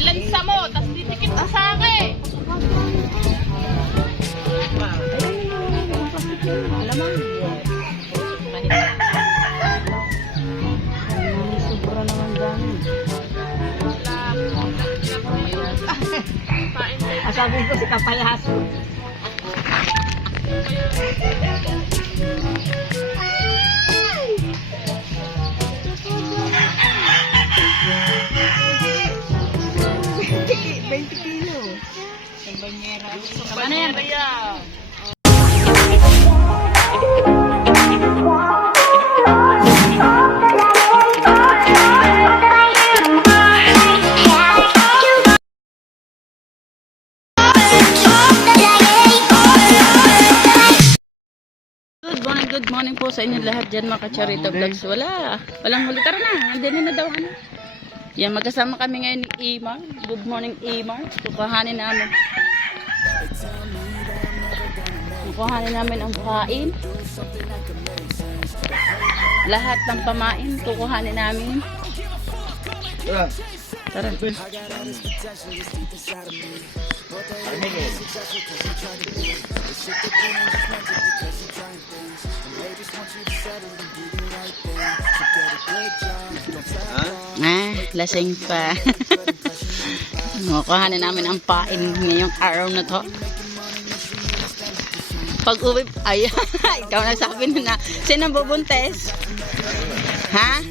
lansa mo, tapos titikip ka sa akin. Alam mo? Sobra naman dyan. Sabi ko si Kapayaso. Ano yan? Good morning po sa inyo lahat dyan mga Kacharito Vlogs. Walang huli. Tara na, andin na daw. Yan, magkasama kami ngayon ni Imar. Good morning, Imar. Kukuhanin namin ang kain. Lahat ng pamain, kukuhanin namin. Tara. Lasing pa. Kukuhanin namin ang pain ngayong araw na to. Pag uwi, ay, ikaw nagsabi na sino bubuntes? Ha?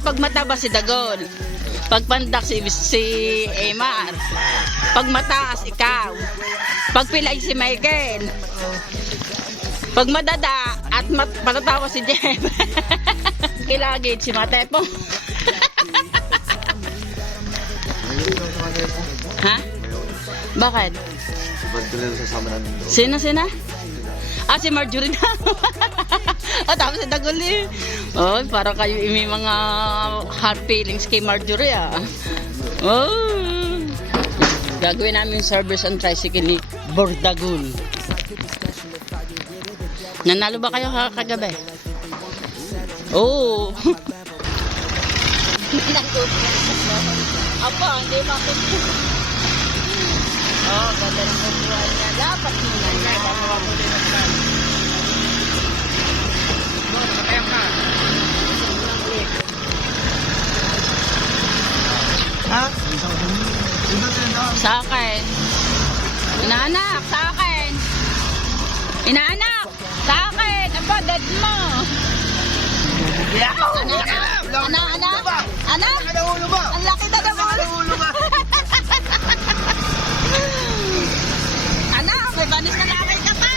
Pag mataba si Dagol. Pag pandak si Emar. Pag mataas, ikaw. Pag pilay si Michael. Pag madada at matatawa si Jem. Kilagid si Matepo. Ha? Bakit? Sino? Si Marjorie na. Tapos si Daguli. Oh, para kayo may mga hard feelings kay Marjorie Oh. Gagawin namin service and tricycle ni Bordagul. Nanalo ba kayo kagabi? Oh. Apa, hindi makit. Ganda ng kukuhan niya. Dapat muna niya. Baka mo din ang plan. Kaya ka. Ha? Sa akin. Inaanak, sa akin. Inaanak, sa akin. Apa, dead mo. Anak? Ang laki na naman. Anak, may banis na lakay ka pa.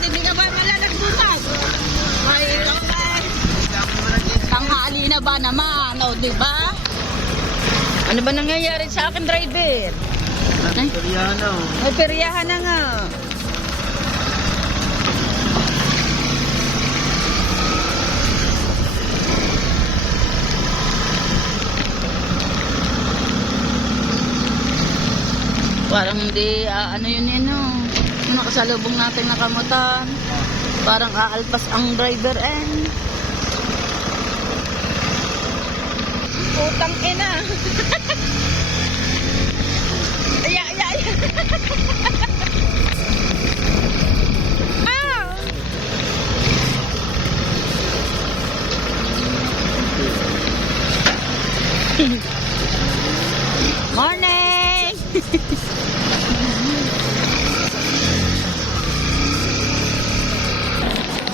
Hindi ka ba malalagbunan? May tanghali na ba naman? Diba? Ano ba nangyayari sa akin, driver? May peryahan na nga. Parang hindi, ano yun yung nakasalubong natin na kamutan. Parang aalpas ang driver Utang ina. Ay. Morning!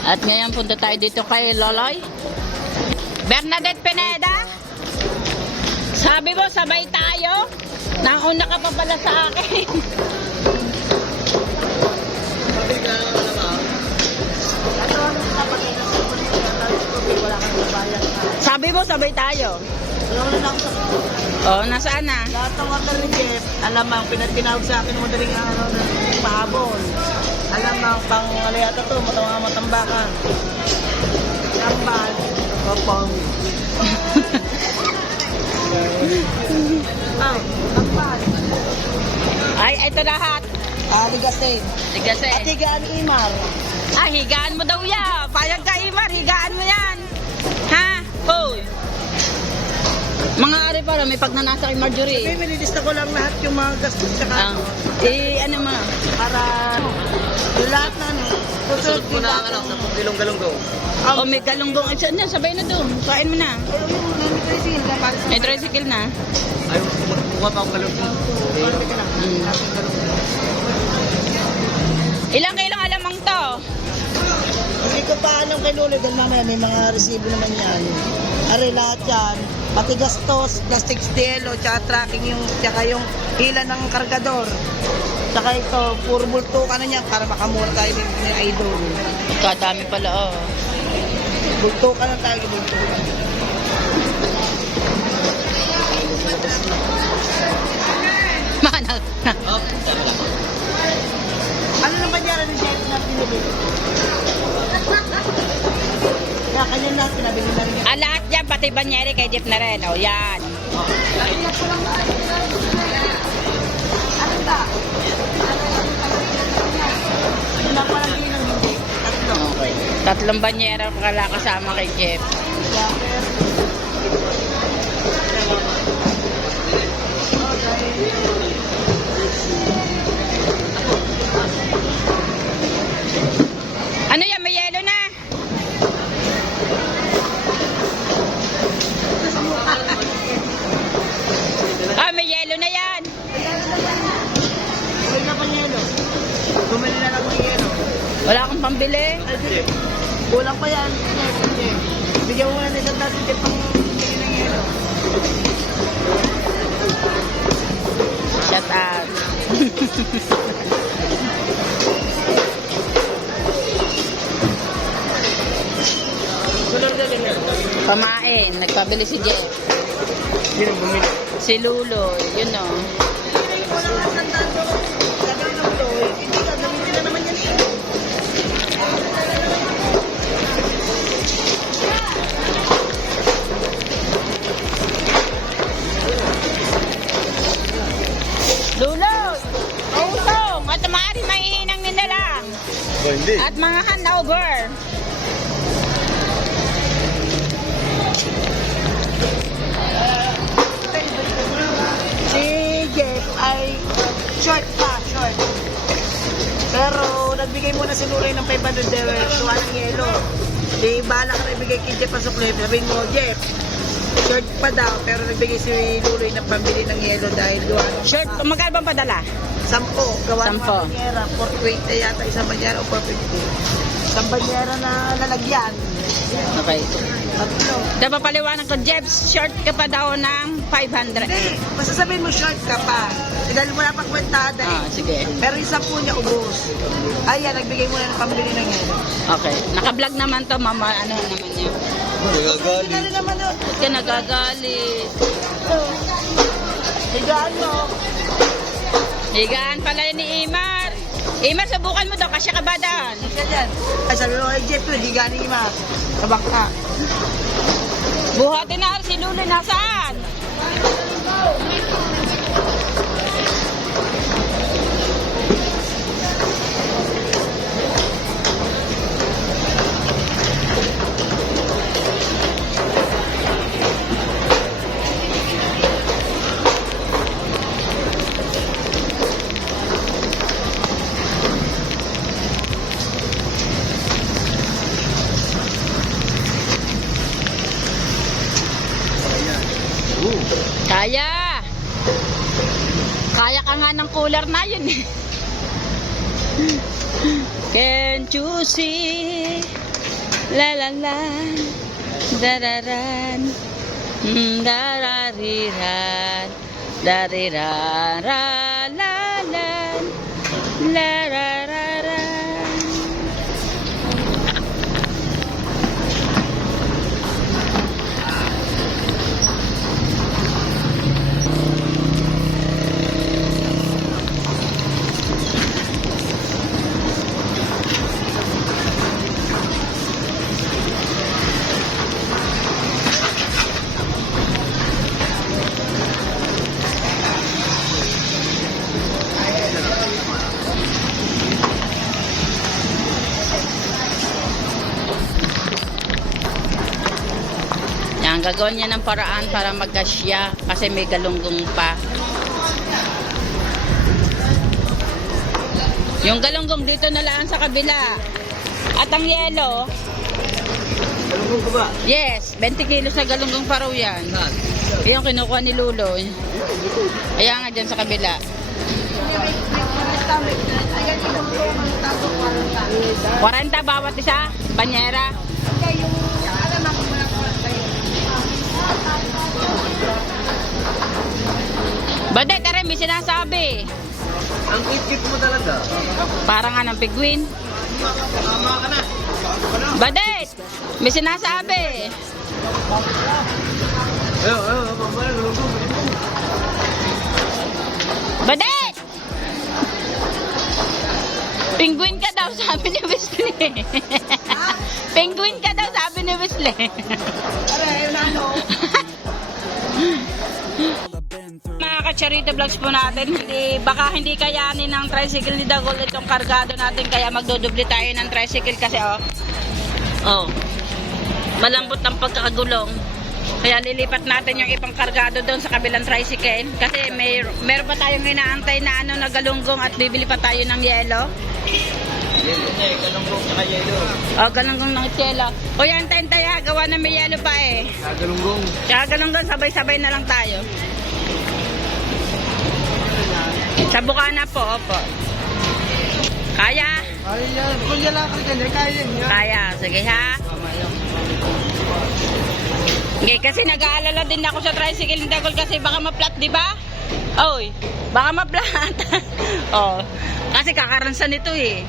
At ngayon punta tayo dito kay Loloy Bernadette Pineda. Sabi mo sabay tayo. Nauna ka pa pala sa akin. Sabi mo sabay tayo. Nasaan na? Lahat ng water ni Jeff, alam mo, pinatawag sa akin mo daling pahabol. Alam mo, pang alayata to, matambakan. Tambal, kapong. Tambal. Ay, ito lahat. Ligasin. Ligasin. At higaan Imar. Higaan mo daw yan. Payag ka, Imar, higaan mo yan. Ha? Hoy. Mga ari para may pagnanasa kay Marjorie. Sabi, minilista ko lang lahat yung mga gastos tsaka Ang, ano ma? para yung lahat na ano. Susunod ko na Sa pagbilong-galong do. O may galunggong. Sabay na doon. Kain mo na. May tricycle na. Ay, mukha pa akong galong. Ilang kailang alamang to? Hindi ko pa alam kay Lolo dahil mamaya may mga resibo naman yan. Are lahat yan. Pati gastos, plastic steel, tsaka tracking tsaka yung hila ng kargador. Tsaka ito, puro bulto ka na niyan para makamura tayo ni Idol. Kadami pala oh. Bulto ka na tayo, bulto ka. Mana? Oh, tama lang. Ano nang banyara ng Jeff na pinili? Kaya kanya na, pinabili na rin yan. Lahat dyan, pati banyere kay Jeff na rin. O yan. Ano ba? Ano lang pala din ang hindi? Tatlo. Okay. Tatlong banyera pala kasama kay Jeff. Ano yan? May yelo na? May yelo na yan. Bumili na pa yelo. Bumili na lang ng yelo. Wala akong pambili. Kulang pa yan. Bigyan mo muna ng isang dating tip pang bigyan ng yelo. Shut up. Kulang na lang yelo. Pamain. Nagpabili si Jeff. Yun ang bumili. Si Lulo. Yun o. Kulang na isang dating. Sabi ng Lolo, hindi ka, gamitin na naman yan. Lulo! Utong! At maaari mahihinang nilalang. Hindi. At mga handover. Si Jeff ay short pa, short. Pero nagbigay muna si Luray ng 500 tuwa ng yelo. Di bala ka na ibigay kay Jeff ang suklay. Sabihin mo, Jeff, short pa daw. Pero nagbigay si Luray ng pambili ng yelo dahil gawa ng Shirt, magkano bang padala? 10. Gawa ng Sampo. mga banyera. 420 yata isang banyera o 450. Isang banyera na lalagyan. Okay. Tatlo. Dapat paliwanag ko, Jeff, short ka pa daw ng 500. Hindi, basta sabihin mo short ka pa. Dahil wala pang kwentada eh. Sige. Pero yung 10 niya ubos. Ayan, nagbigay muna ng pambili ng yelo. Okay. Naka-vlog naman to, mama. Ano naman yun? Nagagali. Ano naman yun? Ba't ka nagagalit? Higaan mo. Higaan pala yun ni Imar. Imar, subukan mo daw, kasya ka ba doon? Isa dyan. Ay, sabi mo kay Jeff, higaan ni Ima. Tabak ka. Buhatin na si Lulu, nasaan? Kaya. Kaya ka nga ng cooler na yun eh. Can't you see? La la la. Dararan. Darariran. Darirara. La la. La ra ra ra. Gagawin niya ng paraan para magkasya kasi may galunggong pa. Yung galunggong dito na lang sa kabila. At ang yelo, Galunggong ko ba? yes, 20 kilos na galunggong pa raw yan. Yung kinukuha ni Lulo. Kaya nga dyan sa kabila. 40 bawat isa, banyera. Badet, tara, may sinasabi. Ang cute mo talaga. Parang nga ng pigwin. Tama ka na. Badet, may sinasabi. Ayun, mamaya, galunggong. Badet! Penguin ka daw, sabi ni Wesley. Penguin ka daw, sabi ni Wesley. Mga ka-Charita Vlogs po natin, baka hindi kayanin ng tricycle ni Dagol itong kargado natin, kaya magdodubli tayo ng tricycle kasi malambot ang pagkakagulong. Kaya lilipat natin yung ibang kargado doon sa kabilang tricycle kasi meron pa tayong inaantay na na galunggong at bibili pa tayo ng yelo. Galunggong sa yelo. Galunggong ng yelo. Kuya, antayin tayo, gawa na may yelo pa eh. Galunggong. Kaya galunggong, sabay-sabay na lang tayo. Sa Bukana po, opo. Kaya? Kaya, kung yan lang ka dyan, kaya yan. Kaya, sige ha. Okay, kasi nag-aalala din ako sa tricycle ni Dagol kasi baka ma-flat, di ba? Oy, baka ma-flat. Kasi kakaransan nito eh.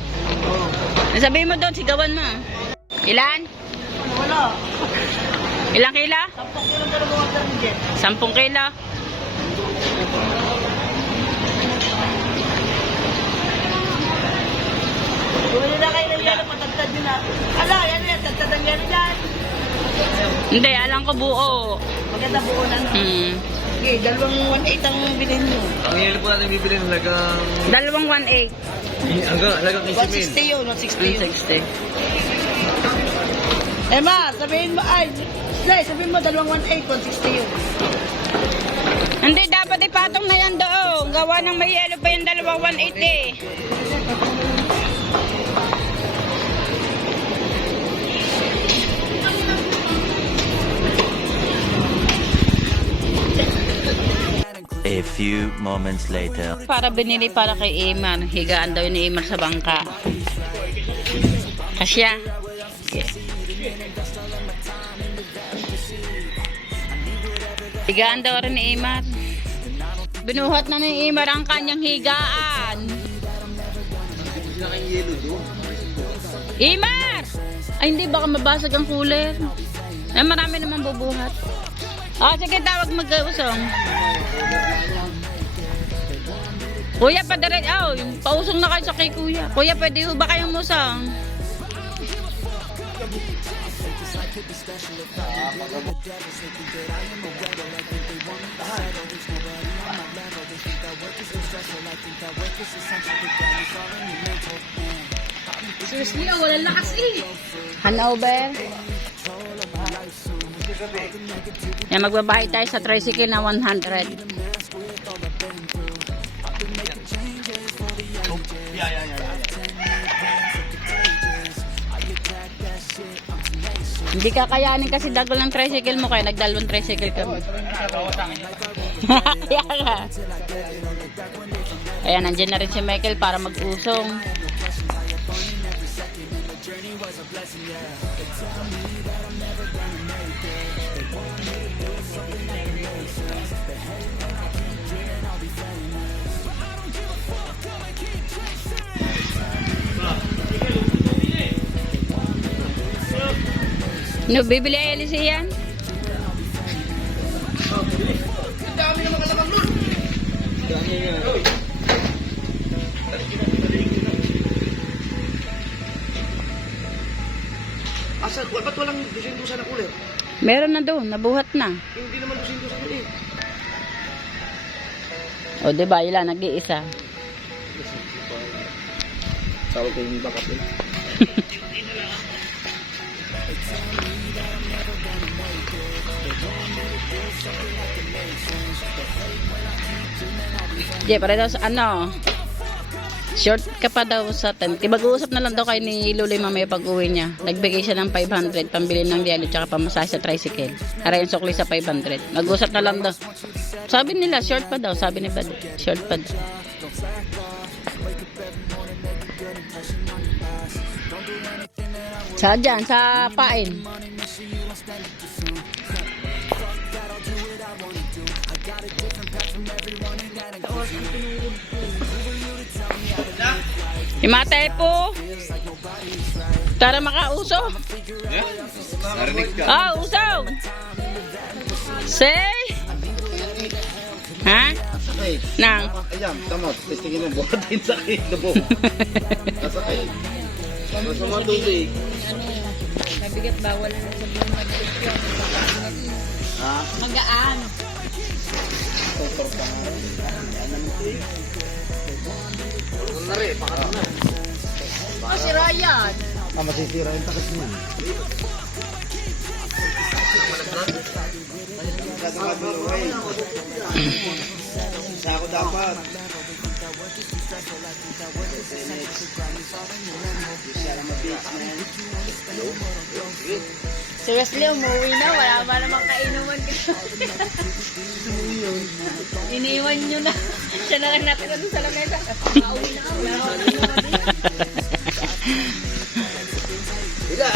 Sabihin mo doon, sigawan mo. Ilan? Wala. Ilang kila? 10 kilo na mga target. 10 kilo. Bumili na kayo ng yelo, matagtad yun natin. Ala, yan, tagtad ang yelo dyan. Hindi, alam ko buo. Maganda buo na. Okay, 218 ang bilhin nyo. Ang yelo po natin bibili ng lagang... 218. Lagang 15 160 yun, 160 yun. 160. Emma, sabihin mo, sabihin mo 218, 160 yun. Hindi, dapat ipatong na yan doon. Gawa ng may yelo pa yung 218. A few moments later. Para binili para kay Emar. Higaan daw ni Emar sa bangka. Kasya. Okay. Higaan daw rin ni Emar. Binuhat na ni Emar ang kanyang higaan. Emar! Ay hindi, baka mabasag ang cooler. Ay marami naman bubuhat. Sige, tawag mag-usong. Kuya, padare, pausong na kayo sa kay kuya. Kuya, pwede ba kayong musang? Seriously, walang lakas eh. Hanover. Yan, magbabayad tayo sa tricycle na 100. Hindi kakayanin kasi Dagol ng tricycle mo kaya nagdalawang tricycle kami. Kaya nga. Ayan, nandiyan na rin si Michael para mag-usong. No, bibili ay Alice yan? Ang dami naman kalamang nun. Asa, ba't walang dusin-dusan na cooler? Meron na doon, nabuhat na. Hindi naman dusin-dusan yun eh. O, diba? Ilan, nag-iisa. Tawag ko yung backup eh. Di, para daw sa ano, short ka pa daw sa tent. Mag-uusap na lang daw kayo ni Luloy mamaya pag uwi niya. Nagbigay siya ng 500 pambili ng yelo tsaka pamasahe sa tricycle. Para yung sukli sa 500. Mag-uusap na lang daw. Sabi nila, short pa daw. Sabi ni Bad, short pa daw. Sa dyan, sa pain. Imatay po. Tara makauso. Narinig ka. Ah, usog. Say. Ha? Sakit. Nang. Ayan, tamot. Testingin mo. Buhat din sakit. Labo. Nasakit. Nasa mga tubig. Mabigat bawal na sa Ha? magaan. Tutor ka nga. Ano na rin? Pakata na. Si Ryan. Masisira yung takot niya. Sa ako dapat. Si Wesley umuwi na. Wala ba namang kainuman ko. Iniwan nyo na. Siya na lang natin doon sa lamesa. Pauwi na kami. Ila,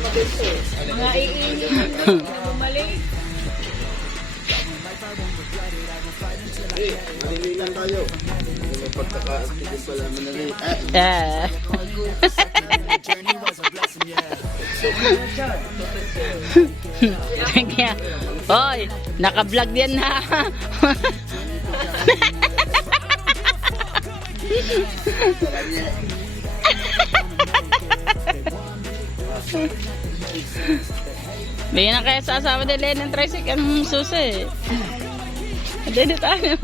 maganda. Mga iinit na bumalik. Malililan tayo. May pagkakaastigin pala manali. Yeah. Kaya, oy, naka-vlog yan na. Bigyan na kaya sa asawa ni Len ng tricycle ang susi. Dito tayo.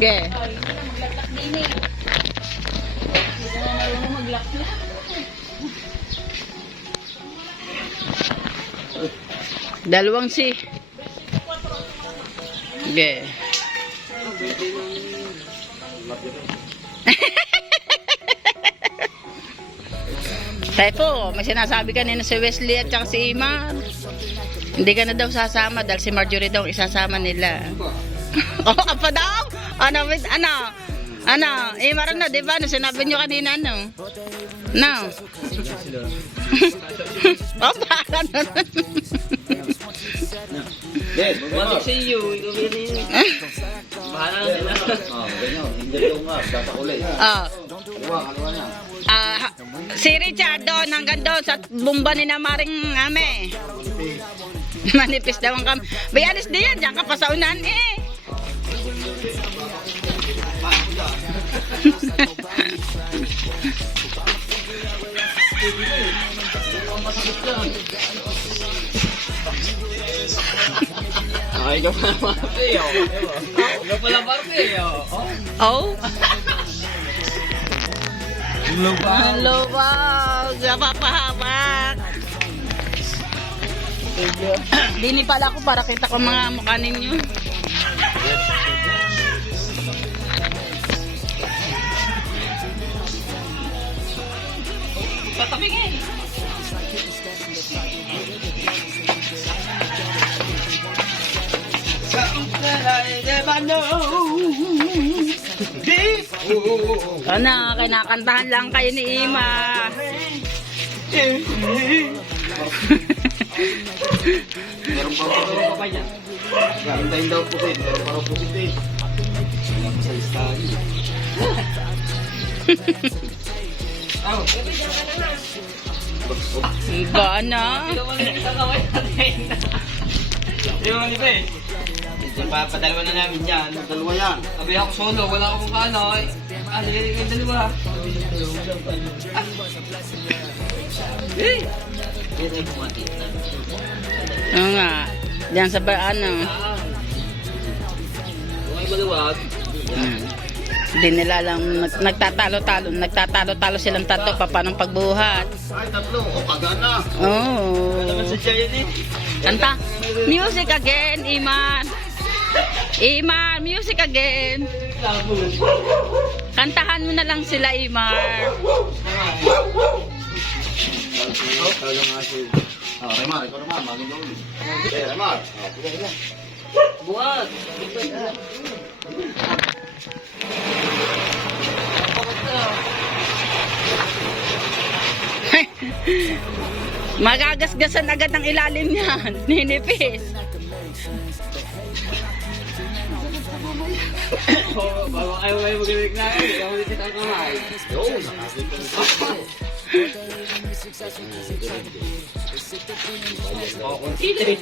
Okay. Dalawang si. Okay. Tayo po, may sinasabi kanina si Wesley at saka si Imar. Hindi ka na daw sasama dahil si Marjorie daw ang isasama nila. Oo, apa daw? Ano? Imar na, di ba? Sinabi nyo kanina, ano? No? Oh, para na. What say you? Bahala na sila. Ganyan. Hindi yung nga. Dapat Oh. Kaliwa na. Si Richard doon, hanggang doon sa bumba ni na Maring Ame. Manipis daw ang kam. Bayanis din yan, diyan ka pa sa unan eh. Ay, ikaw pala parte. Ikaw pala parte. Oh? Lubang. Ang lubog, napapahamak. Dini pala ako para kita ko mga mukha ninyo. Patapingin. Ano, kinakantahan lang kayo ni Ima. Meron pa pa yan. Garintayin daw pusit. Meron pa raw pusit eh. Wala pa sa listahan. Ba, ano? Di ba nito eh? Padalawa na namin yan. Dalawa yan. Sabi ako solo, wala akong kano eh. Sige, dalawa. Yan ay bumati. Oo nga. Diyan sa ano. Kung ay maluwag. Hindi nila alam, nagtatalo-talo silang tatlo pa paano pagbuhat. Ay, tatlo. O, pagana. Oh. Alam sa siya yun eh. Kanta. Music again, Iman. Iman, music again. Kantahan mo na lang sila, Imar. Remar, ikaw naman. Maging ulo. Remar. Buhat. Magagasgasan agad ang ilalim niyan. Ninipis. Bago ayaw magaling na eh. Ikaw ulit kita ang kamay. Yun. Oh, konti eh.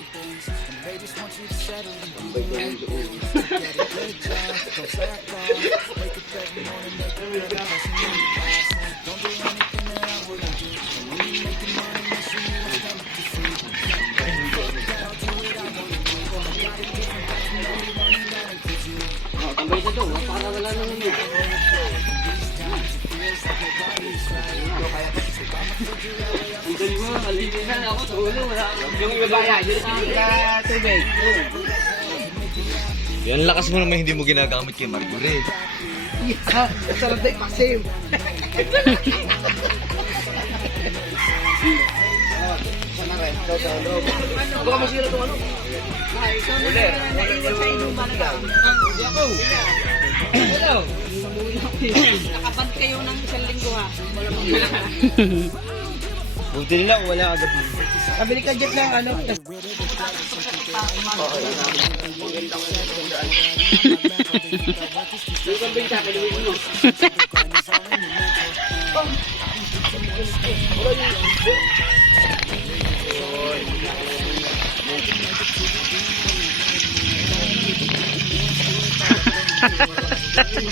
Tambay sa doon, para wala nang ano. Ang dali mo, kalinisan ako, tulo, wala. Yung ibabaya, dito sa tubig. Yan lakas mo naman hindi mo ginagamit kay Marjorie. Sarap na ipasim. Baka masira itong ano. Hello! Nakabad kayo ng isang linggo ha. Buti nila wala agad. Kabili ka dyan ng ano.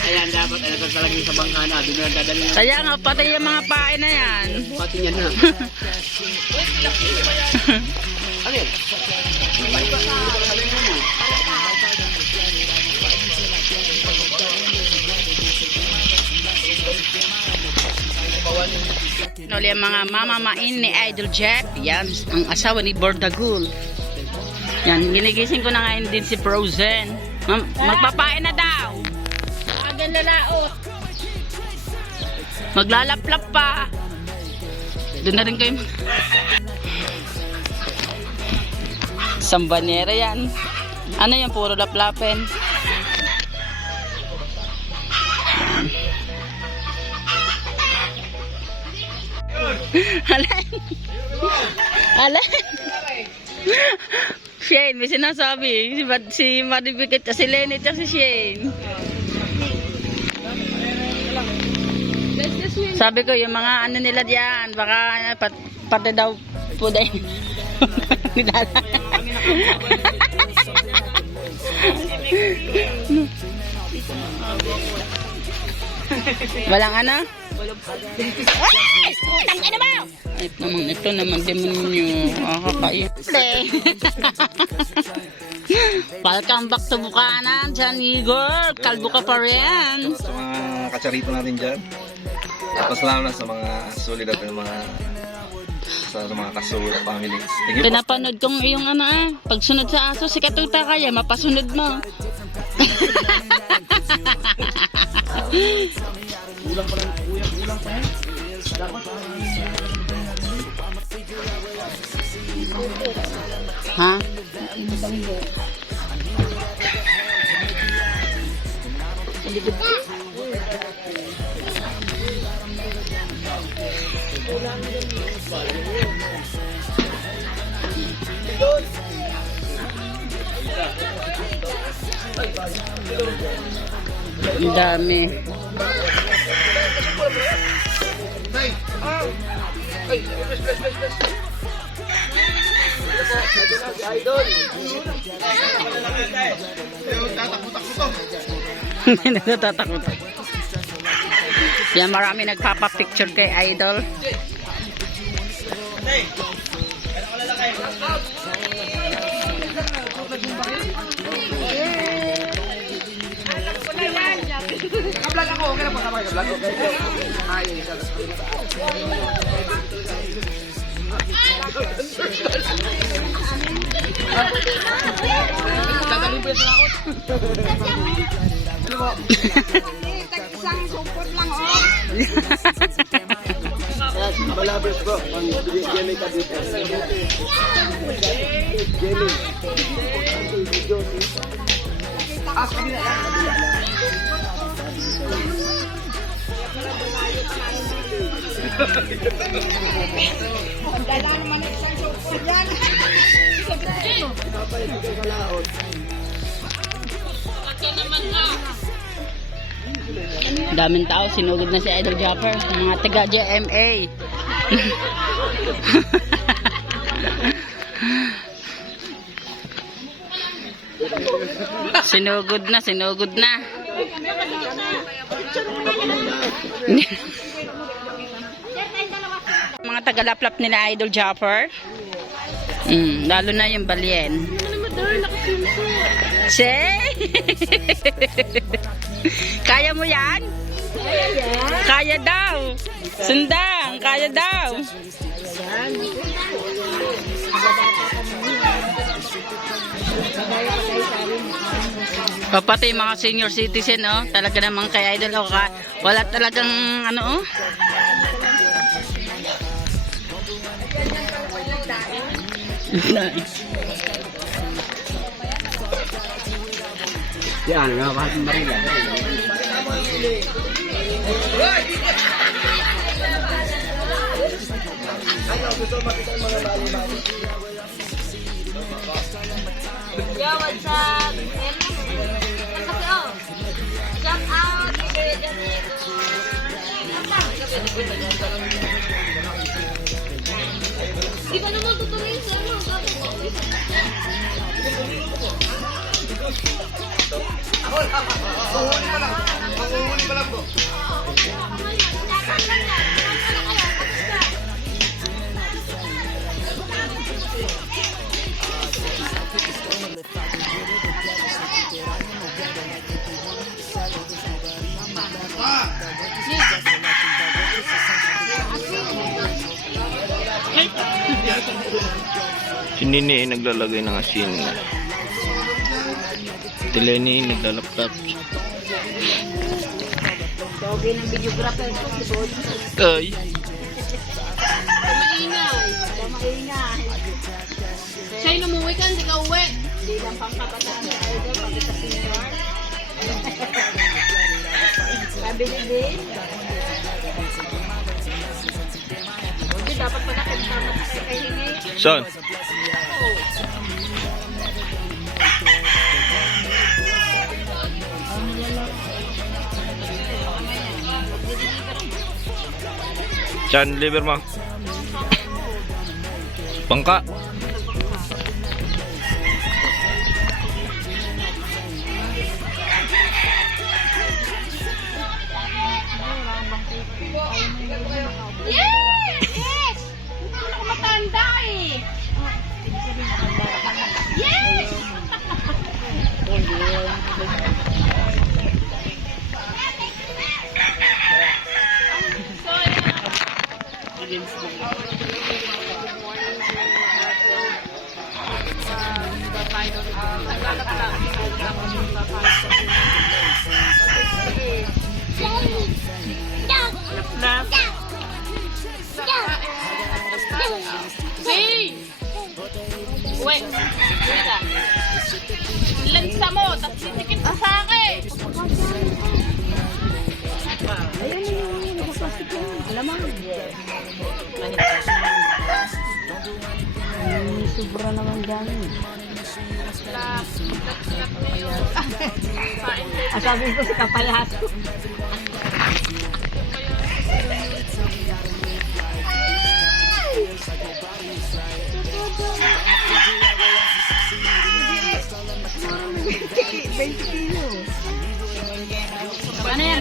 Ayan, dapat alam ko talaga yung sa bangka na. Doon na dadalhin. Kaya nga, patay yung mga pain na yan. Pati niyan na. Ano yan? Noli ang mga mamamain ni Idol Jeff. Yan, ang asawa ni Bordagul. Yan, ginigising ko na ngayon din si Frozen. Magpapain na daw. Agan lalaot. Maglalaplap pa. Doon na rin kayo. Sambanera yan. Ano yan? Puro laplapin. Alay. Alay. Shane, may sinasabi. Si Maribik at si Lenny at si Shane. Sabi ko, yung mga ano nila diyan, baka pati daw po dahil nilala. Walang ano? Ay! Putang ina ba? Ito naman demonyo. Kakakain. Welcome back to Bukanan, Jan Igor. Kalbo ka pa rin. Sa mga katsarito natin dyan. Tapos lalo na sa mga solid at mga sa mga kasul family. Thank you po. Pinapanood kong yung ano pagsunod sa aso, si Katuta kaya, mapasunod mo. Ha? Ang dami. Hindi natatakot. Yan, marami nagpapapicture kay Idol. okay na po. Tama ka vlog. Ay, tagalin po yung salaot. Ano po? Isang support lang, oh. Malabas bro. Gemmy ka dito. Gemmy. Dala naman ng isang support yan. Daming tao, sinugod na si Idol Japper. Mga taga GMA. Sinugod na, sinugod na. Mga taga-laplap nila Idol Japper. Lalo na yung balyen. Say! Kaya mo yan? Kaya daw. Sundang, kaya daw. O, pati mga senior citizen, oh, talaga namang kay Idol, oh, wala talagang ano, oh. Yan, nga, mahal Marila. Yo, what's up? Jump out. Di ba naman tutuloy sa ano? Si Nini ay naglalagay ng asin. Si Lenny naglalaptop. Pogi ng videographer ko, si Bod. Ay! Maingay. Maingay. Siya'y numuwi ka, hindi ka uwi. Hindi lang pangkabataan sa idol, pagka sa senior. Sabi ni Din. Hindi, dapat pala kung tama sa kay Hingi. Son? Chan, liver mo. Bangka. Yes! Yes! Hindi ko matanda eh. Yes! Hey! Wait. Lansa mo, tapos sisikip ka sa akin. Sobra naman dyan. Sabi ko si Kapayas. Ano yan?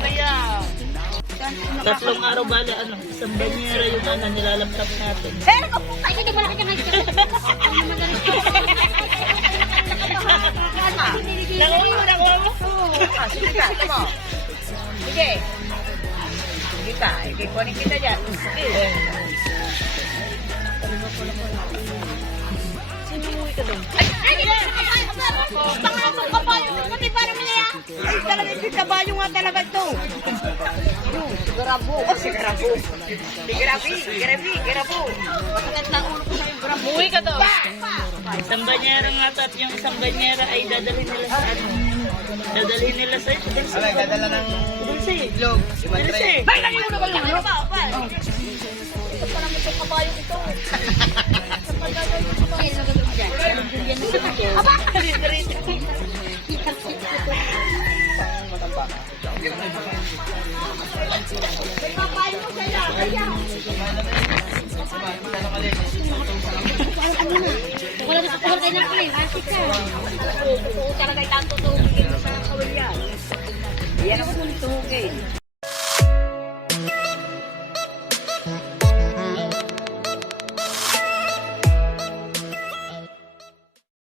Tatlong araw bala, ano, isang banyera yung ano, nilalaptap natin. Pero kung puta, hindi mo nakita ngayon. Nakuha mo, nakuha mo. Sige ka, tama. Sige. ka. Ikikunin kita dyan. Eh. Pangatong kabayo. Pati parang niya. Ay, talaga si kabayo nga talaga ito. Grabo. Oh, si Grabo. Si Grabo. Masakit na ulo ko sa yung grabo. Umuwi ka daw. Isang banyera nga to at yung isang banyera ay dadalhin nila sa ano. Dadalhin nila sa Dulce. Alay, dadala ng Dulce. itlog. Dulce. Ay, lagi mo na ba yun? Ano ba? Ito pa naman itong kabayo ito. Aba! Papayo mo sila. Kaya. Wala na sa kayo na kayo. Asik ka. Oo, talaga itanto tuhugin mo sa kawalyan. Yan ang tuhugin.